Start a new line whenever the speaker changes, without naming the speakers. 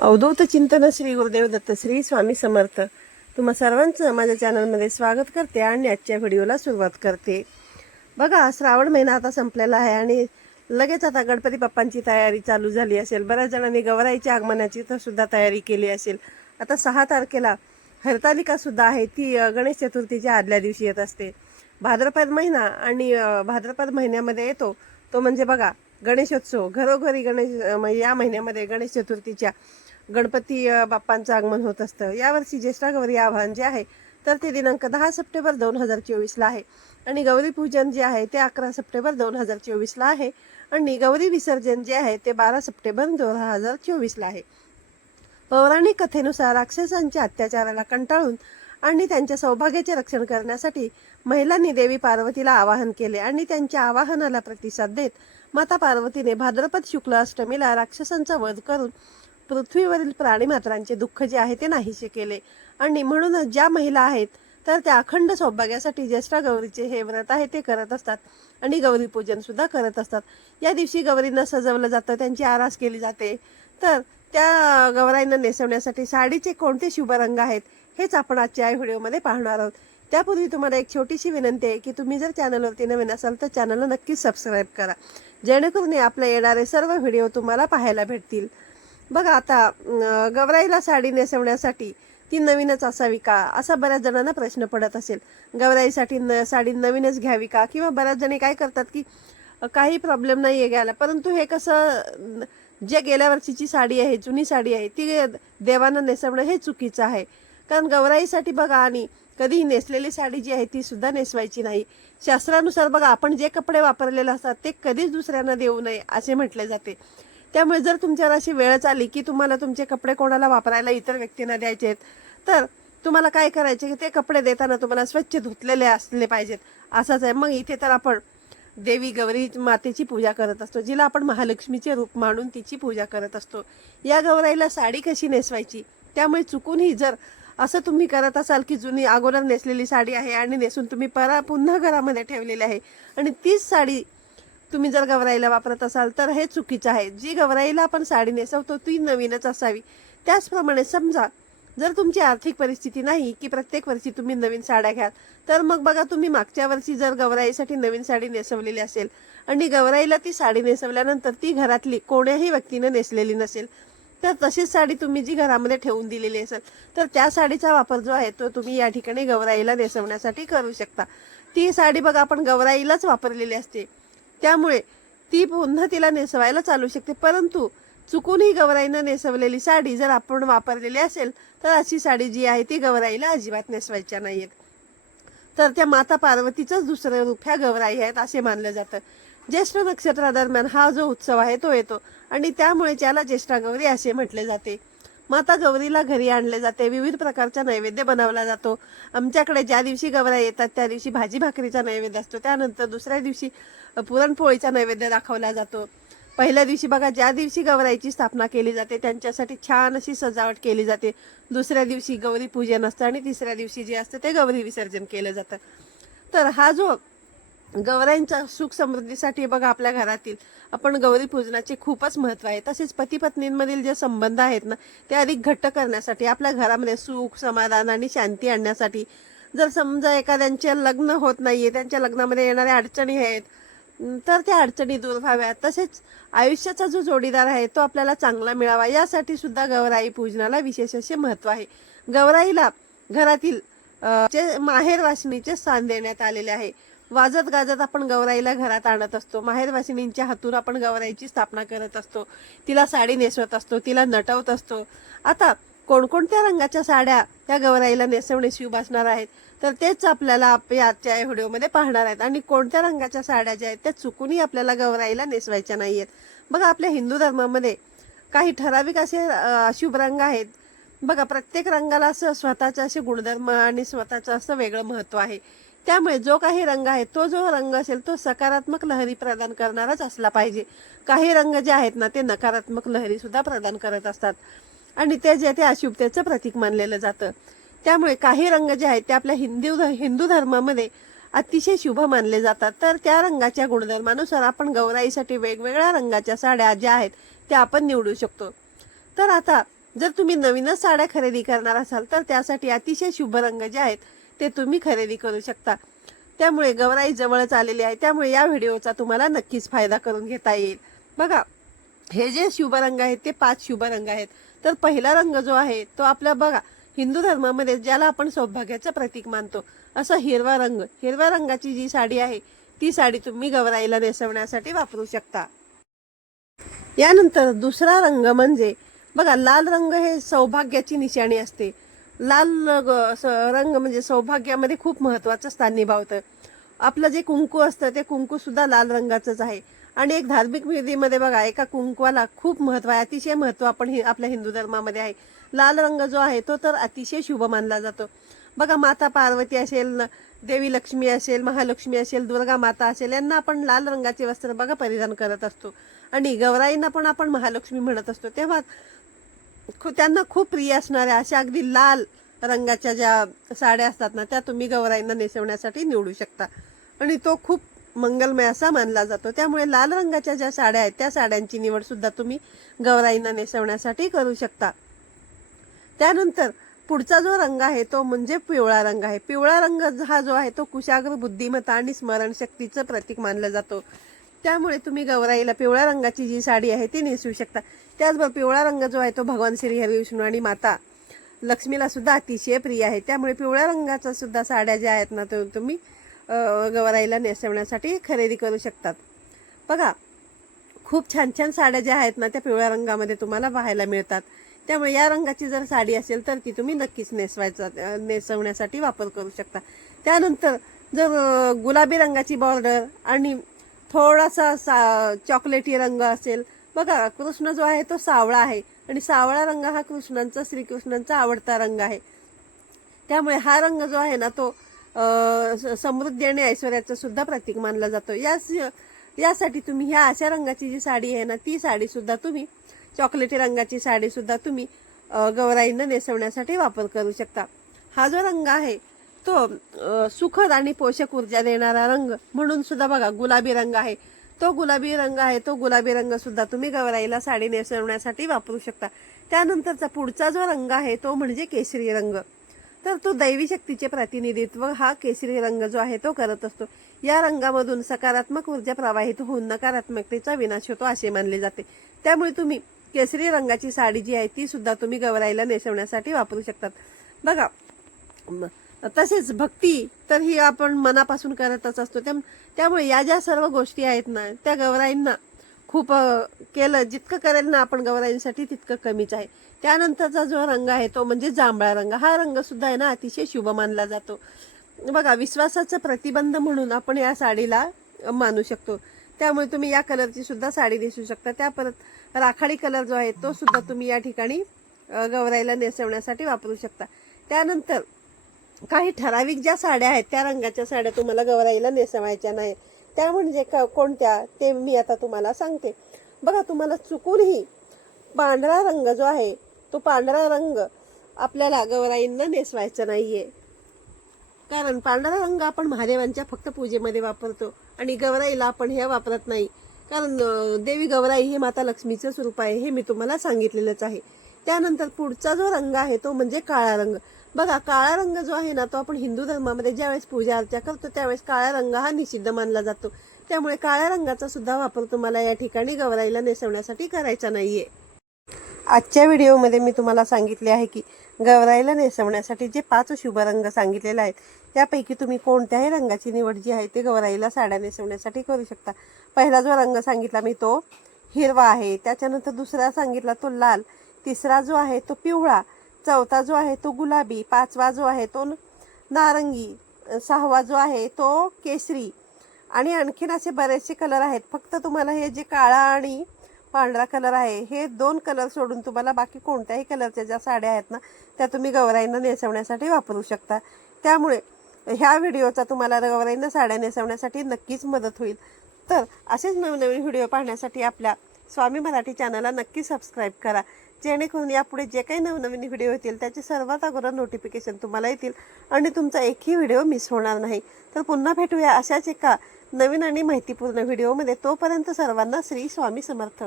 अवधूत चिंतन श्री गुरुदेव दत्त श्री स्वामी समर्थ. तुम्हा सर्वांचं माझ्या चॅनलमध्ये स्वागत करते आणि आजच्या व्हिडिओला सुरुवात करते. बघा श्रावण महिना आता संपलेला आहे आणि लगेच आता गणपती बाप्पांची तयारी चालू झाली असेल. बऱ्याच जणांनी गवराईच्या आगमनाची तर सुद्धा तयारी केली असेल. आता सहा तारखेला हरतालिकासुद्धा आहे. ती गणेश चतुर्थीच्या आदल्या दिवशी येत असते. भाद्रपद महिना आणि भाद्रपद महिन्यामध्ये येतो. तो म्हणजे बघा गणेशोत्सव. घरोघरी गणेश या महिन्यामध्ये गणेश चतुर्थीच्या गणपती बाप्पांचं आगमन होत असतं. यावर्षी ज्येष्ठा गौरी आव्हान जे आहे तर ते दिनांक दहा सप्टेंबर दोन हजार चोवीसला आहे. आणि गौरी पूजन जे आहे ते अकरा सप्टेंबर दोन हजार चोवीसला आहे. आणि गौरी विसर्जन जे आहे ते बारा सप्टेंबर दोन हजार चोवीसला आहे. पौराणिक कथेनुसार राक्षसांच्या अत्याचाराला कंटाळून आणि त्यांच्या सौभाग्याचे रक्षण करण्यासाठी महिलांनी देवी पार्वतीला आवाहन केले. आणि त्यांच्या आवाहनाला प्रतिसाद देत माता पार्वतीने भाद्रपद शुक्ल अष्टमीला राक्षसांचा वध करून पृथ्वीवरील प्राणीमात्रांचे दुःख जे आहे ते नाहीसे केले. आणि म्हणूनच ज्या महिला आहेत तर त्या अखंड सौभाग्यासाठी ज्येष्ठा गौरीचे हे व्रत आहे ते करत असतात. आणि गौरी पूजन सुद्धा करत असतात. या दिवशी गौरींना सजवलं जातं त्यांची आरास केली जाते. तर त्या गौराईंना नेसवण्यासाठी साडीचे कोणते शुभ रंग आहेत हेच आपण आजच्या या व्हिडिओमध्ये पाहणार आहोत. त्यापूर्वी तुम्हाला एक छोटीशी विनंती आहे की तुम्ही जर चॅनलवरती नवीन असाल तर चॅनलला नक्कीच सबस्क्राईब करा. जेणेकरून आपले येणारे सर्व व्हिडिओ तुम्हाला पाहायला भेटतील. बघा आता गवराईला गौराईला साडी नेसवण्यासाठी ती नवीनच असावी का? असा बऱ्याच जणांना प्रश्न पडत असेल. गौराईसाठी न साडी नवीनच घ्यावी का? किंवा बऱ्याच जणी काय करतात की काही प्रॉब्लेम नाही आहे घ्यायला. परंतु हे कसं जे गेल्या वर्षीची साडी आहे जुनी साडी आहे ती देवानं नेसवणं हे चुकीचं आहे. कारण गौराईसाठी बघा आणि कधीही नेसलेली साडी जी आहे ती सुद्धा नेसवायची नाही. शास्त्रानुसार बघा आपण जे कपडे वापरलेले असतात ते कधीच दुसऱ्यांना देऊ नये असे म्हटले जाते. त्यामुळे जर तुमच्यावर अशी वेळच आली की तुम्हाला तुमचे कपडे कोणाला वापरायला इतर व्यक्तींना द्यायचे आहेत तर तुम्हाला काय करायचे की ते कपडे देताना तुम्हाला स्वच्छ धुतलेले असले पाहिजेत. असंच आहे. मग इथे तर आपण देवी गौरी मातेची पूजा करत असतो जिला आपण महालक्ष्मीचे रूप मानून तिची पूजा करत असतो. या गौराईला साडी कशी नेसवायची? त्यामुळे चुकूनही जर असं तुम्ही करत असाल की जुनी अगोदर नेसलेली साडी आहे आणि नेसून तुम्ही परा पुन्हा घरामध्ये ठेवलेली आहे आणि तीच साडी तुम्ही जर गवराईला वापरत असाल तर हे चुकीचं आहे. जी गवराईला आपण साडी नेसवतो ती नवीनच असावी. त्याचप्रमाणे समजा जर तुमची आर्थिक परिस्थिती नाही की प्रत्येक वर्षी तुम्ही नवीन साड्या घ्याल तर मग बघा तुम्ही मागच्या वर्षी जर गवराईसाठी नवीन साडी नेसवलेली असेल आणि गवराईला ती साडी नेसवल्यानंतर ती घरातली कोण्याही व्यक्तीनं नेसलेली नसेल तर तशीच साडी तुम्ही जी घरामध्ये ठेवून दिलेली असेल तर त्या साडीचा वापर जो आहे तो तुम्ही या ठिकाणी गवराईला नेसवण्यासाठी करू शकता. ती साडी बघा आपण गवराईलाच वापरलेली असते. त्यामुळे ती पुन्हा तिला नेसवायला चालू शकते. परंतु चुकूनही गवराईनं नेसवलेली साडी जर आपण वापरलेली असेल तर अशी साडी जी आहे ती गवराईला अजिबात नेसवायच्या नाहीयेत. तर त्या माता पार्वतीचंच दुसरं रूप ह्या गवराई आहेत असे मानलं जातं. ज्येष्ठ नक्षत्रादरम्यान हा जो उत्सव आहे तो येतो आणि त्यामुळे त्याला ज्येष्ठा गौरी असे म्हटले जाते. माता गौरीला घरी आणले जाते. विविध प्रकारचा नैवेद्य बनवला जातो. आमच्याकडे ज्या दिवशी गवऱ्या येतात त्या दिवशी भाजी भाकरीचा नैवेद्य असतो. त्यानंतर दुसऱ्या दिवशी पुरणपोळीचा नैवेद्य दाखवला जातो. पहिल्या दिवशी बघा ज्या दिवशी गौराईची स्थापना केली जाते त्यांच्यासाठी छान अशी सजावट केली जाते. दुसऱ्या दिवशी गौरी पूजन असतं आणि तिसऱ्या दिवशी जे असतं ते गौरी विसर्जन केलं जातं. तर हा जो गौराईंच्या सुख समृद्धीसाठी बघा आपल्या घरातील आपण गौरी पूजनाचे खूपच महत्त्व आहे. तसेच पती पत्नींमधील जे संबंध आहेत ना ते अधिक घट्ट करण्यासाठी आपल्या घरामध्ये सुख समाधान आणि शांती आणण्यासाठी जर समजा एखाद्यांचे लग्न होत नाहीये त्यांच्या लग्नामध्ये येणाऱ्या अडचणी आहेत तर त्या अडचणी दूर व्हाव्यात. तसेच आयुष्याचा जो जोडीदार आहे तो आपल्याला चांगला मिळावा यासाठी सुद्धा गौराई पूजनाला विशेष असे महत्त्व आहे. गौराईला घरातील जे माहेर वाशिनीचे स्थान देण्यात आलेले आहे. वाजत गाजत आपण गौराईला घरात आणत असतो. माहेरवासिनींच्या हातून आपण गौराईची स्थापना करत असतो. तिला साडी नेसवत असतो तिला नटवत असतो. आता कोणकोणत्या रंगाच्या साड्या त्या गौराईला नेसवणे शिव असणार आहेत? तर तेच आपल्याला आजच्या व्हिडिओमध्ये पाहणार आहेत. आणि कोणत्या रंगाच्या साड्या ज्या आहेत त्या चुकूनही आपल्याला गौराईला नेसवायच्या नाही आहेत बघा आपल्या हिंदू धर्मामध्ये काही ठराविक असे शुभ रंग आहेत. बघा प्रत्येक रंगाला असं स्वतःचं असे गुणधर्म आणि स्वतःचं असं वेगळं महत्त्व आहे. त्यामुळे जो काही रंग आहे तो जो रंग असेल तो सकारात्मक लहरी प्रदान करणाराच असला पाहिजे. काही रंग जे आहेत ना ते नकारात्मक लहरी सुद्धा प्रदान करत असतात. आणि ते जे ते अशुभतेचं प्रतीक मानलेलं जातं. त्यामुळे काही रंग जे आहेत ते आपल्या हिंदू हिंदू धर्मामध्ये अतिशय शुभ मानले जातात. तर त्या रंगाच्या गुणधर्मानुसार आपण गौराईसाठी वेगवेगळ्या रंगाच्या साड्या ज्या आहेत त्या आपण निवडू शकतो. तर आता जर तुम्ही नवीनच साड्या खरेदी करणार असाल तर त्यासाठी अतिशय शुभ रंग जे आहेत ते तुम्ही खरेदी करू शकता. त्यामुळे गवराई जवळच आलेली आहे. त्यामुळे या व्हिडिओचा तुम्हाला नक्कीच फायदा करून घेता येईल. बघा हे जे शुभ रंग आहेत ते पाच शुभ रंग आहेत. तर पहिला रंग जो आहे तो आपला बघा हिंदू धर्मामध्ये ज्याला आपण सौभाग्याचं प्रतीक मानतो असं हिरवा रंग. हिरव्या रंगाची जी साडी आहे ती साडी तुम्ही गवराईला नेसवण्यासाठी वापरू शकता. यानंतर दुसरा रंग म्हणजे बघा लाल रंग हे सौभाग्याची निशाणी असते. लाल रंग म्हणजे सौभाग्यामध्ये खूप महत्वाचं स्थान निभावतं. आपलं जे कुंकू असतं ते कुंकू सुद्धा लाल रंगाचंच आहे. आणि एक धार्मिक विधीमध्ये बघा एका कुंकवाला खूप महत्त्व आहे. अतिशय महत्त्व आपण आपल्या हिंदू धर्मामध्ये आहे. लाल रंग जो आहे तो तर अतिशय शुभ मानला जातो. बघा माता पार्वती असेल देवी लक्ष्मी असेल महालक्ष्मी असेल दुर्गा माता असेल यांना आपण लाल रंगाचे वस्त्र बघा परिधान करत असतो. आणि गौराईंना पण आपण महालक्ष्मी म्हणत असतो. तेव्हा त्यांना खूप प्रिय असणाऱ्या अशा अगदी लाल रंगाच्या ज्या साड्या असतात ना त्या तुम्ही गवराईंना नेसवण्यासाठी निवडू शकता. आणि तो खूप मंगलमय असा मानला जातो. त्यामुळे लाल रंगाच्या ज्या साड्या आहेत त्या साड्यांची निवड सुद्धा तुम्ही गौराईंना नेसवण्यासाठी करू शकता. त्यानंतर पुढचा जो रंग आहे तो म्हणजे पिवळा रंग आहे. पिवळा रंग हा जो आहे तो कुशाग्र बुद्धिमत्ता आणि स्मरणशक्तीचं प्रतीक मानला जातो. त्यामुळे तुम्ही गौराईला पिवळ्या रंगाची जी साडी आहे ती नेसवू शकता. त्याचबरोबर पिवळा रंग जो आहे तो भगवान श्री हरी विष्णू आणि माता लक्ष्मीला सुद्धा अतिशय प्रिय आहे. त्यामुळे पिवळ्या रंगाचा सुद्धा साड्या ज्या आहेत ना तो तुम्ही गवराईला गौराईला नेसवण्यासाठी खरेदी करू शकतात. बघा खूप छान छान साड्या ज्या आहेत ना त्या पिवळ्या रंगामध्ये तुम्हाला पाहायला मिळतात. त्यामुळे या रंगाची जर साडी असेल तर ती तुम्ही नक्कीच नेसवायचा नेसवण्यासाठी वापर करू शकता. त्यानंतर जर गुलाबी रंगाची बॉर्डर आणि थोडासा सा चॉकलेटी रंग असेल. बघा कृष्ण जो आहे तो सावळा आहे. आणि सावळा रंग हा कृष्णांचा श्रीकृष्णांचा आवडता रंग आहे. त्यामुळे हा रंग जो आहे ना तो समृद्धी आणि ऐश्वर्याचं सुद्धा प्रतीक मानला जातो. यास यासाठी तुम्ही ह्या अशा रंगाची जी साडी आहे ना ती साडी सुद्धा तुम्ही चॉकलेटी रंगाची साडी सुद्धा तुम्ही गौराईनं गौराईंना नेसवण्यासाठी वापर करू शकता. हा जो रंग आहे तो सुखद आणि पोषक ऊर्जा देणारा रंग म्हणून सुद्धा बघा गुलाबी रंग आहे. तो गुलाबी रंग आहे तो गुलाबी रंग सुद्धा तुम्ही गवराईला साडी नेसवण्यासाठी वापरू शकता. त्यानंतरचा पुढचा जो रंग आहे तो म्हणजे केशरी रंग. तर तो दैवी शक्तीचे प्रतिनिधित्व हा केसरी रंग जो आहे तो करत असतो. या रंगामधून सकारात्मक ऊर्जा प्रवाहित होऊन नकारात्मकतेचा विनाश होतो असे मानले जाते. त्यामुळे तुम्ही केसरी रंगाची साडी जी आहे ती सुद्धा तुम्ही गवराईला नेसवण्यासाठी वापरू शकतात. बघा तसेच भक्ती तर ही आपण मनापासून करतच असतो. त्या त्यामुळे या ज्या सर्व गोष्टी आहेत ना त्या गवराईंना खूप केलं जितकं करेल ना आपण गवराईंसाठी तितकं कमीच आहे. त्यानंतरचा जो रंग आहे तो म्हणजे जांभळा रंग. हा रंग सुद्धा आहे ना अतिशय शुभ मानला जातो. बघा विश्वासाचं प्रतिबंध म्हणून आपण या साडीला मानू शकतो. त्यामुळे तुम्ही या कलरची सुद्धा साडी नेसू शकता. त्या परत राखाडी कलर जो आहे तो सुद्धा तुम्ही या ठिकाणी गवराईला नेसवण्यासाठी वापरू शकता. त्यानंतर काही ठराविक ज्या साड्या आहेत त्या रंगाच्या साड्या तुम्हाला गवराईला नेसवायच्या नाही. त्या म्हणजे क- कोणत्या ते मी आता तुम्हाला सांगते. बघा तुम्हाला चुकूनही पांढरा रंग जो आहे तो पांढरा रंग आपल्याला गवराईंना नेसवायचा नाहीये. कारण पांढरा रंग आपण महादेवांच्या फक्त पूजेमध्ये वापरतो आणि गवराईला आपण हे वापरत नाही. कारण देवी गवराई हे माता लक्ष्मीचं स्वरूप आहे हे मी तुम्हाला सांगितलेलंच आहे. त्यानंतर पुढचा जो रंग आहे तो म्हणजे काळा रंग. बघा काळा रंग जो आहे ना तो आपण हिंदू धर्मामध्ये ज्यावेळेस पूजा अर्चा करतो त्यावेळेस काळा रंग हा निषिद्ध मानला जातो. त्यामुळे काळ्या रंगाचा सुद्धा वापर तुम्हाला या ठिकाणी गवराईला नेसवण्यासाठी करायचा नाहीये. आजच्या व्हिडिओमध्ये मी तुम्हाला सांगितले आहे की गवराईला नेसवण्यासाठी जे पाच शुभ रंग सांगितलेले आहेत त्यापैकी तुम्ही कोणत्याही रंगाची निवड जी आहे ते गवराईला साड्या नेसवण्यासाठी करू शकता. पहिला जो रंग सांगितला मी तो हिरवा आहे. त्याच्यानंतर दुसरा सांगितला तो लाल. तिसरा जो आहे तो पिवळा. चौथा जो आहे तो गुलाबी पाचवा जो आहे तो नारंगी सहावा जो आहे तो केसरी. आणि आणखीन असे बरेचसे कलर आहेत. फक्त तुम्हाला हे जे काळा आणि पांढरा कलर आहे हे दोन कलर सोडून तुम्हाला बाकी कोणत्याही कलरच्या ज्या साड्या आहेत ना त्या तुम्ही गवराईंना नेसवण्यासाठी वापरू शकता. त्यामुळे ह्या व्हिडिओचा तुम्हाला गवराईंना साड्या नेसवण्यासाठी नक्कीच मदत होईल. तर असेच नवनवीन व्हिडिओ पाहण्यासाठी आपल्या स्वामी मराठी चॅनलला नक्की सबस्क्राईब करा. जेणेकरून यापुढे जे काही नवनवीन व्हिडिओ येतील त्याचे सर्वात अगोदर नोटिफिकेशन तुम्हाला येतील आणि तुमचा एकही व्हिडिओ मिस होणार नाही. तर पुन्हा भेटूया अशाच एका नवीन आणि माहितीपूर्ण व्हिडिओमध्ये. तोपर्यंत सर्वांना श्री स्वामी समर्थ.